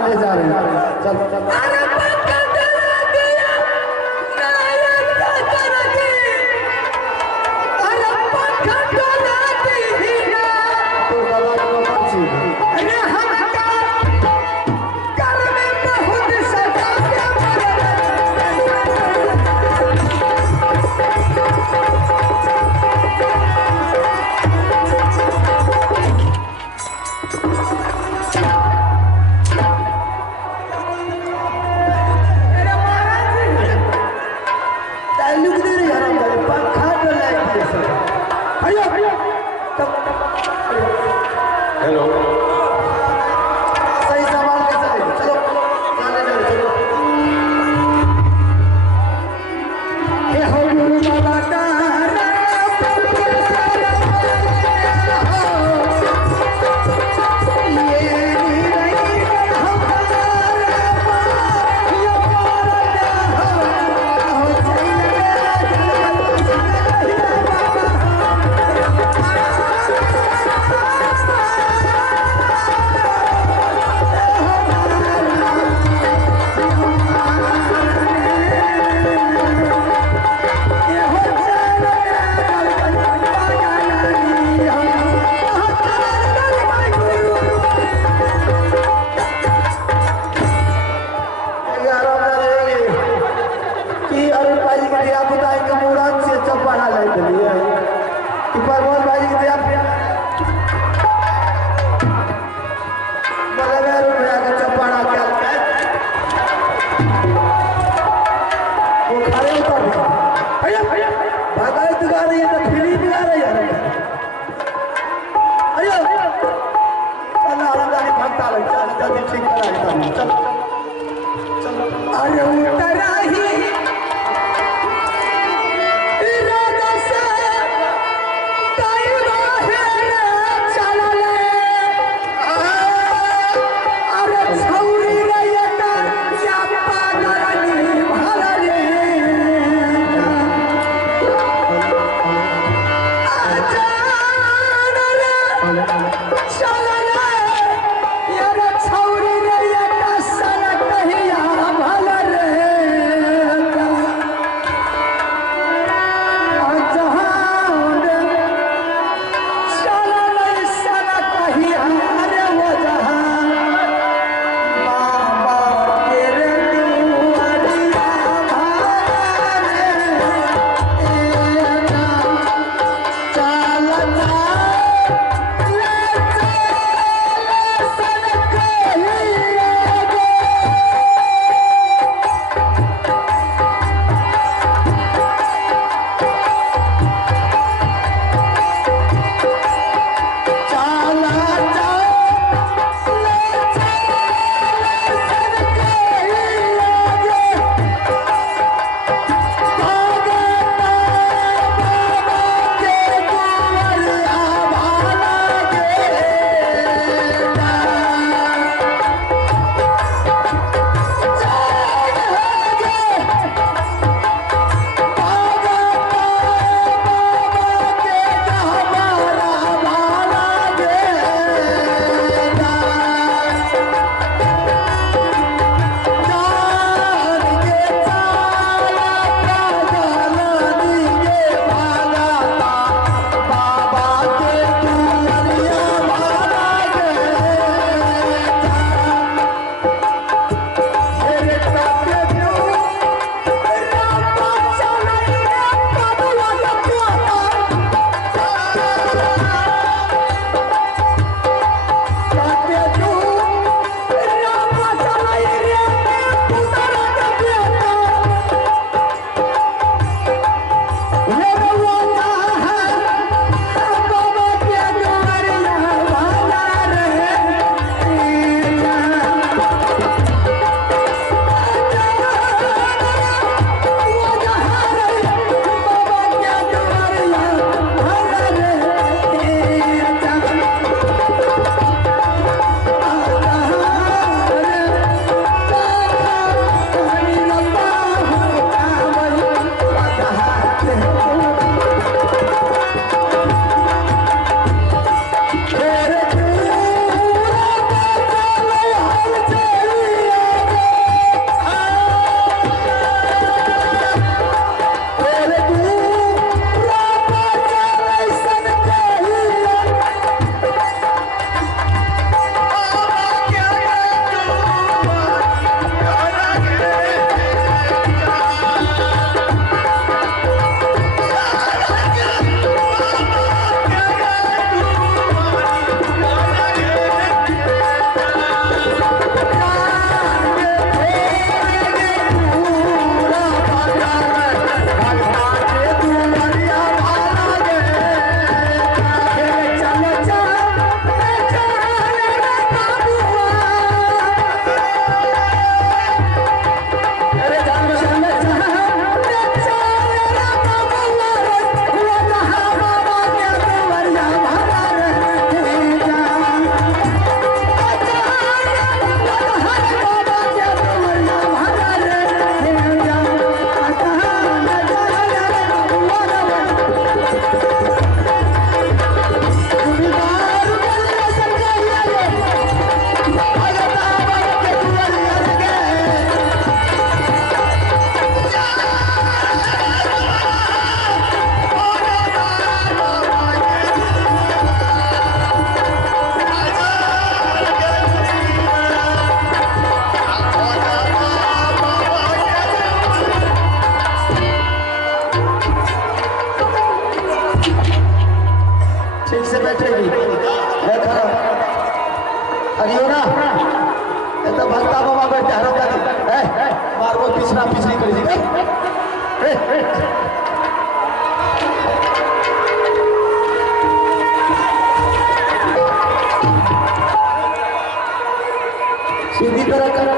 कहाँ ले जा रहे हैं? चल चल दूसरा पिछली कर दी सीधी तरह कर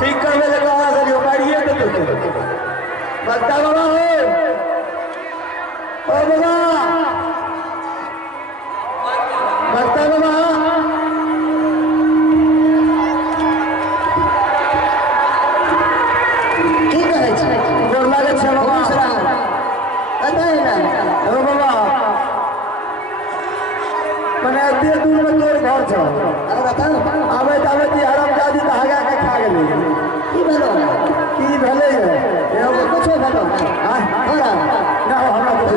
ठीक करवे लगा बाड़िए भक्ता बाबा हो बाबा भक्ता बाबा की कहे छै गोर लागे छै बाबा बाबा मने एते दूर में तोर घर छ आबे आबे हरामजादी दहागा के खा गेली की भेलो की भेले एगो कुछो भेलो हां हमरा ना हमरा कुछ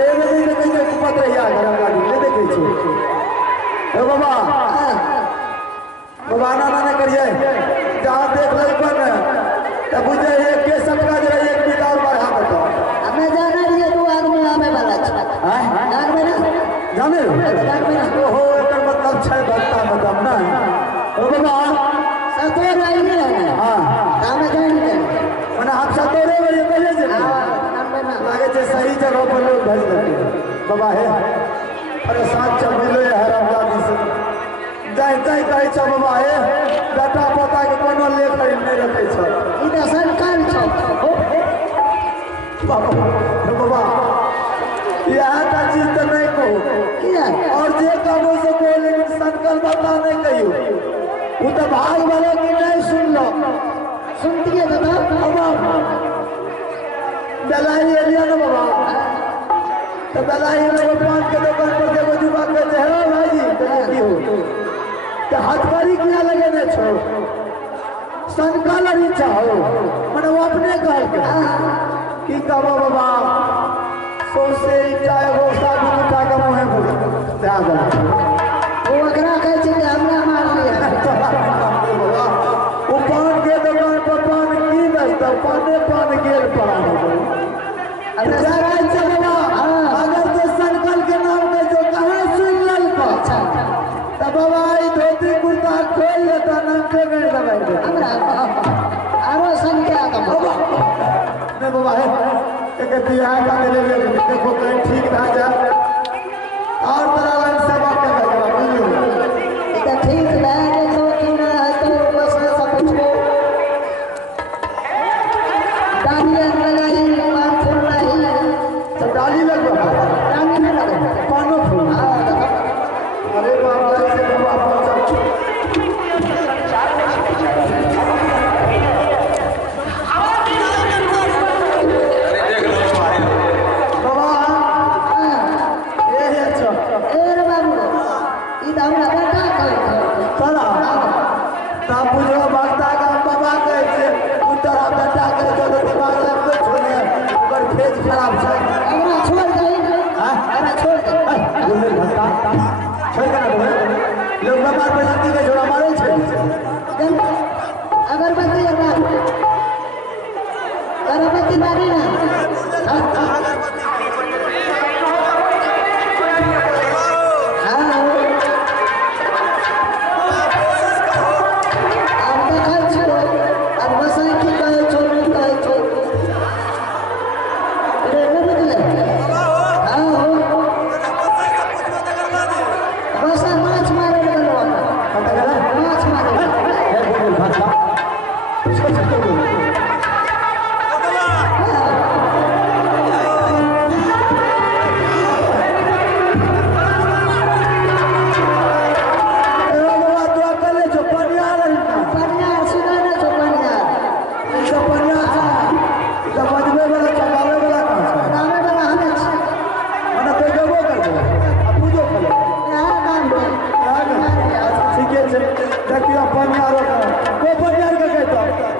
एगो दिन कहियो कुपत रहिया हरामजादी ले देखे छी ए बाबा बाबा ना करिए जहां देख ले पर त बुझे एक के सबका जरा एक बीता और बढ़ा दो हमें जाना रहिए दो आदमी आवे वाला छ हां जान में ना जाने ओहो एकर मतलब छै भक्ता मतलब ना ओ बाबा सतोर आई नहीं हां काम जान के माने आप सतोरे में कहिए जे लागे छै सही जगह पर लोग भेज देते बाबा है अरे साथ चल मिलो है हरामजादी से जाय जाय कहे छ बाबा है बेटा पोता के कोनो लेख नहीं रखे छ ई त सरकार छ बाबा यह चीज तो नहीं कहो और जे कहो से को लेकिन संकल्प बता नहीं कहियो वो तो भाग वाले की नहीं सुन लो सुनती है दादा बाबा दलाई एरिया ना बाबा तो दलाई में पान के दुकान पर देखो जुबा कहते हैं भाई तो की हो तो हथकड़ी किया लगे ने छो संकल्प नहीं चाहो माने वो अपने घर के की कहो बाबा सोसे चाहे वो साधु उठा के मुंह में ध्यान दे वो अगरा कहे छै कि हमरा मार लिया वो पान के दुकान पर पान की बेचता पान गेल पड़ा अरे जरा चलवा अगर तो संकल्प के नाम पे जो कहां सुन लल को तब बाबा ई धोती कुर्ता खोल लेता नाम पे गए दबाई हमरा आरो संख्या कम ने बाबा है एक बिहार का ले देखो कहीं ठीक रह जाए और तरह लग सेवा कर लगा बुझो इतना ठीक है तो क्यों ना है तो बस सब कुछ डाली लगाई पान फूल नहीं तो डाली लगवा डाली में लगा पानो फूल अरे बाबा से बाबा लोग बाबा प्रजाति के जोड़ा मारे छे अगरबत्ती अगरबत्ती मारी ना ठीके छै देखियो पनियारो को पनियार के कहतो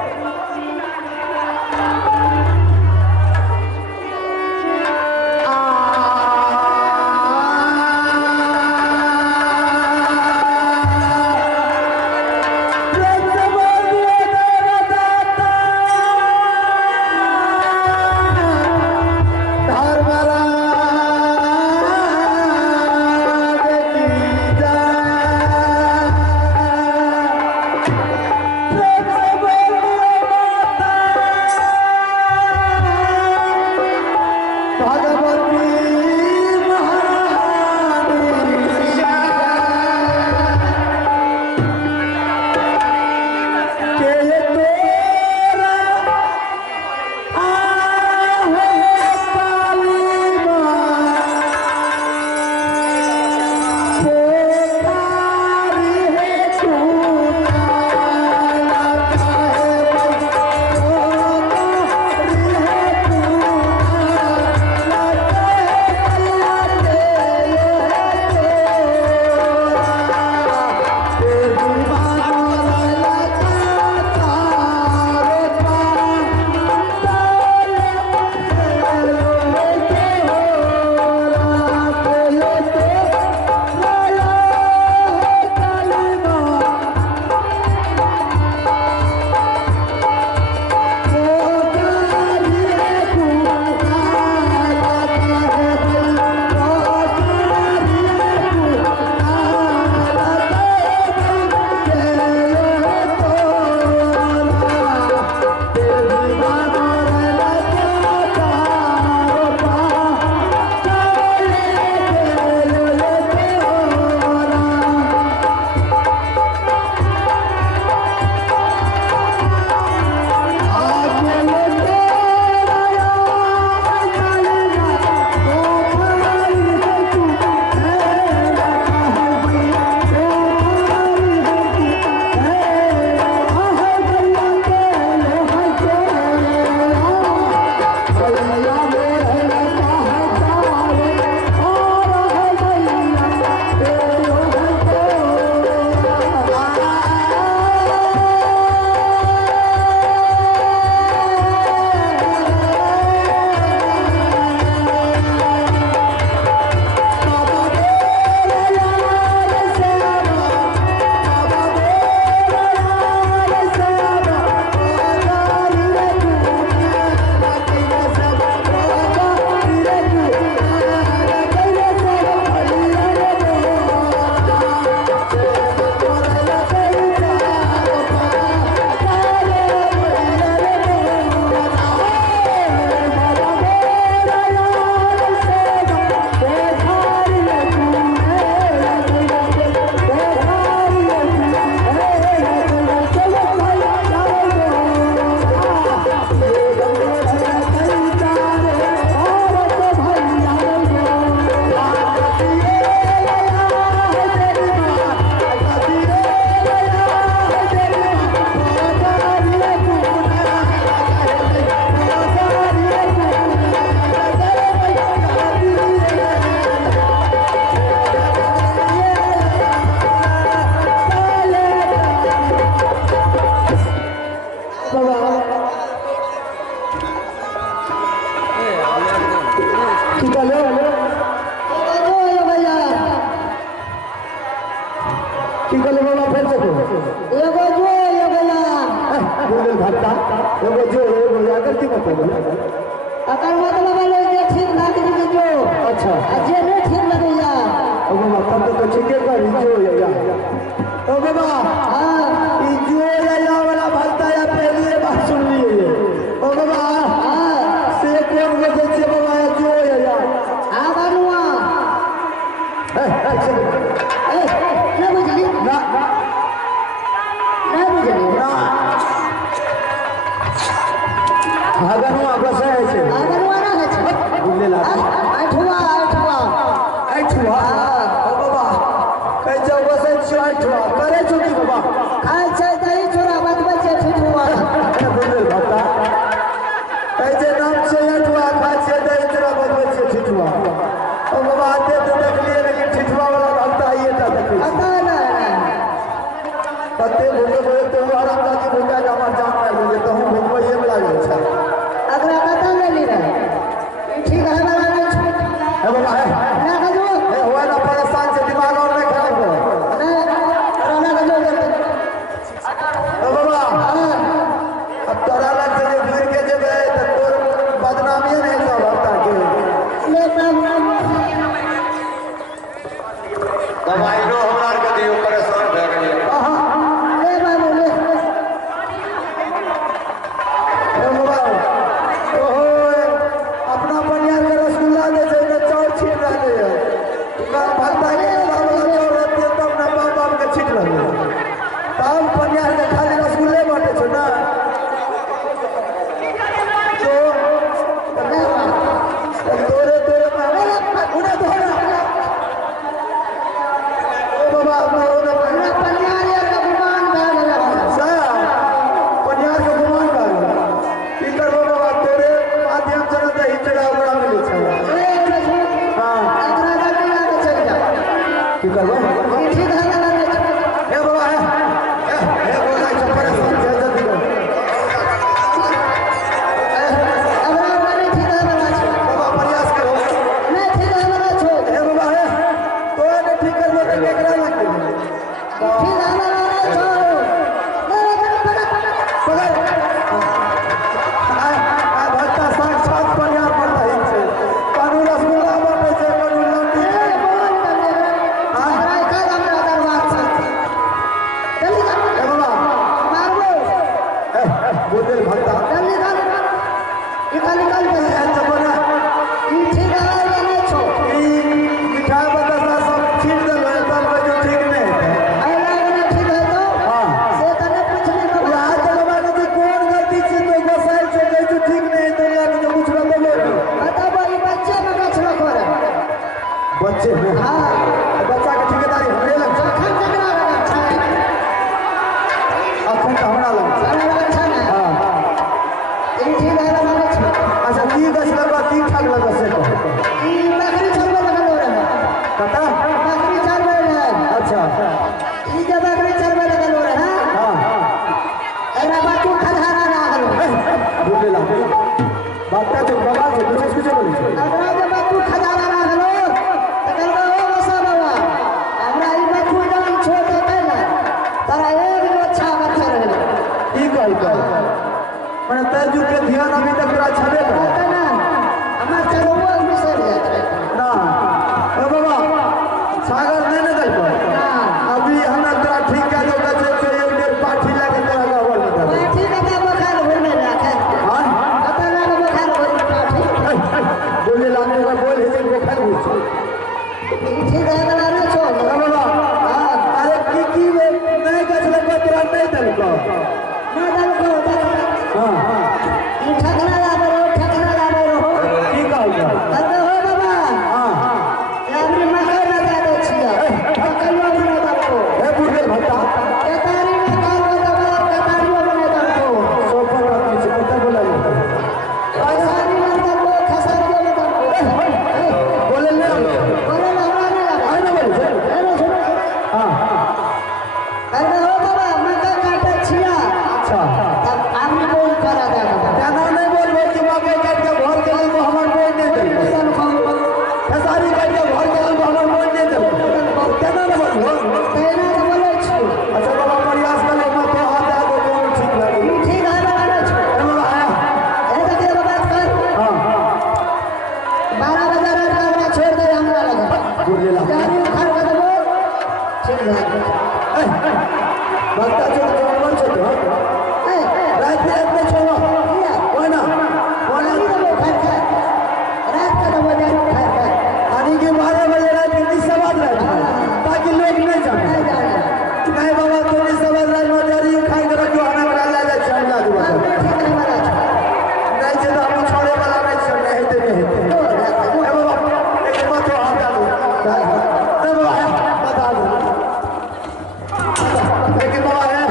कते भूखे बोले तो आराम लागी भूखा के हमार जान मार दे तो हम भूखो ये मिला गए छै अगला कता ले ली रे ठीक है वाला नहीं है बाबा है ना का जो ए हुआ ना परेशान से दिमाग और नहीं खराब हो ना रोना का जो ओ बाबा अब तोरा लग से जे गिर के जेबे त तोर बदनामी नहीं सब होता के ले नाम दवाई लो हमार के दियो परेशान भ गेल ले बाबू ले ओ बाबा ओहो अपना बनिया के रसगुल्ला दे छै ने चाउर छीट रहले है का भक्ता के वाला चाउर रहते तब ना बाप के छीट रहले तब बनिया के खाली रसगुल्ले बाटे छै ना तो तोरे उन्हें धोरा ओ बाबा अपना पूरा पनियारे का गुमान भाग लगा सा बनिया के गुमान का की करबो बाबा तोरे माध्यम से न ही चढ़ा बड़ा मिले छै ए रसू हां अगला का बिना के चल जा की करबो ठीक है वाला नहीं ए बाबा है बोला छपर से जल्दी कर अगला वाला ठीक है वाला बाबा प्रयास करो मैं ठीक है वाला छोड़ ए बाबा है तो ने ठीक करबो तो केकरा लगते ठीक है वाला छोड़ ले पकड़ पकड़ आ भक्ता साक्षात बनिया पर रही छै कानू रसगुल्ला बाटे छै कानू लंबी ए बोल कर हां का हमरा दरबार से जल्दी कर ए बाबा मारबो बोल भक्ता जल्दी कर निकाल निकाल के ए चपना ठीक है वाला नहीं छोड़ ई मिठाई बतासा सब छीट देलो तब जो ठीक नहीं है अगला वाला ठीक है तो हां से तने पूछने को यहाँ तो बाबा ने कौन गलती से तो गोसाई से कहीं तो ठीक नहीं तो यार जो कुछ रहा तो बता भाई बच्चे में कछ रखो रे बच्चे में हां बच्चा के ठेकेदारी हमरे लग छै खन जगह लगा अच्छा है अखन तो हमरा लग छै सारा अच्छा है हां ठीक है वाला नहीं छोड़ अच्छा की गछ लगा की ठाक लगा से को ई बकरी चलबे लगा लो रे कता बकरी चलबे रे अच्छा ई जे बकरी चलबे लगा लो रे हां हां एरा बातू खधारा ना हलो बोले ला बात तो बाबा से कुछ बोले छै अगला जे बातू खधारा ना हलो तकर ओ बसा बाबा हमरा ई बातू जान छोड़ दे ना तारा एक अच्छा बच्चा रहे ई कहल कर माने तेजू के ध्यान अभी तक तोरा छबे कर पता ना हमार चलबो बिसर जात रहे ना ओ बाबा सागर नहीं न दल पर ना अभी हमरा तोरा ठीक कर दो बच्चे से एक डेढ़ पाठी लगे तोरा गवर बता दे ठीक है बुखार होने लगा हां पता ना बुखार होने लगा बोले लाने का बोल है जो खर हो ठीक है वाला नहीं छोड़ बाबा अरे की नहीं गछ लगा तोरा नहीं दल को ना दल को हां ई ठकना लाबो हो की कहल कर अरे हो बाबा हां ये हमरे मकई लगा दे छिया मकईयो बना दो ए बुढ़े भत्ता केतारी में काम दबा केतारियो बना दो सोफा रखी से पता बोला केतारी में दबो खसारियो में दबो बोले ले बोले हमरा नहीं लगा आना बोले अरे सुनो हां अरे हो बाबा मकई काटे छिया अच्छा तब आमी बोल करा दे जाना नहीं बोलबे कि मकई काट के घर के लिए हमर बोल नहीं दे खेसारी काट के घर के लिए हमर बोल नहीं दे केना न बोलबो कहना तो बोले छी अच्छा बाबा प्रयास कर ले मत हाथ आ दो दोनों ठीक लगे ठीक है वाला छी ए बाबा आया ए देखिए बात कर हां 12 बजे रात का हमरा छोड़ दे हमरा लगा बोले ला गाड़ी उखाड़ के देबो ठीक है भक्ता जो मन से तो ए रात में अपने छोड़ो किया कोई ना बोला नहीं देबो खाए खाए रात का देबो जारी खाए खाए आने के 12 बजे रात के 30 सवाल रात ताकि लोग नहीं जाने नहीं जाने नहीं बाबा तो 30 सवाल रात में जारी खाई कर जो आना वाला ले जा चला दो ठीक है वाला छी नहीं से तो हम छोड़े वाला नहीं छोड़े है तो नहीं है तो रात ए बाबा एक बात तो हाथ डालो ए बाबा बता दो एक बाबा है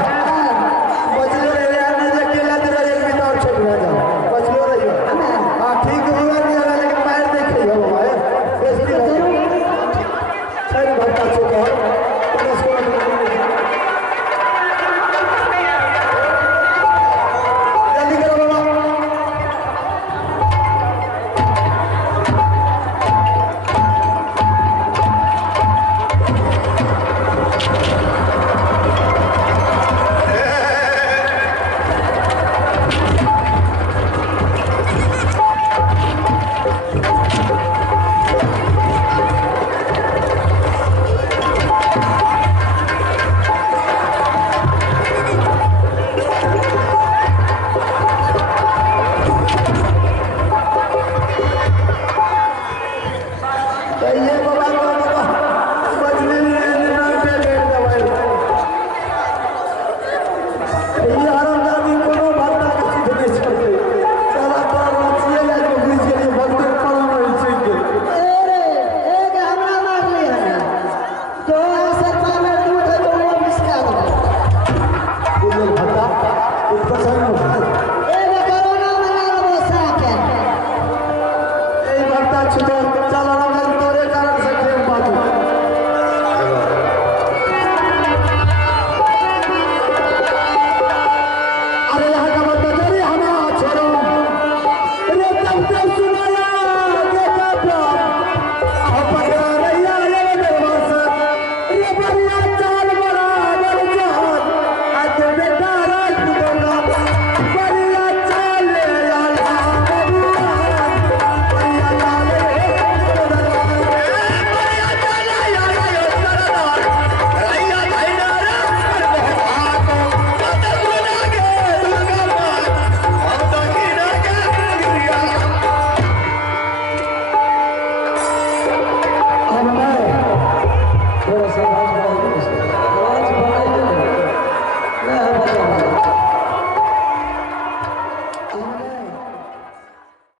एक बार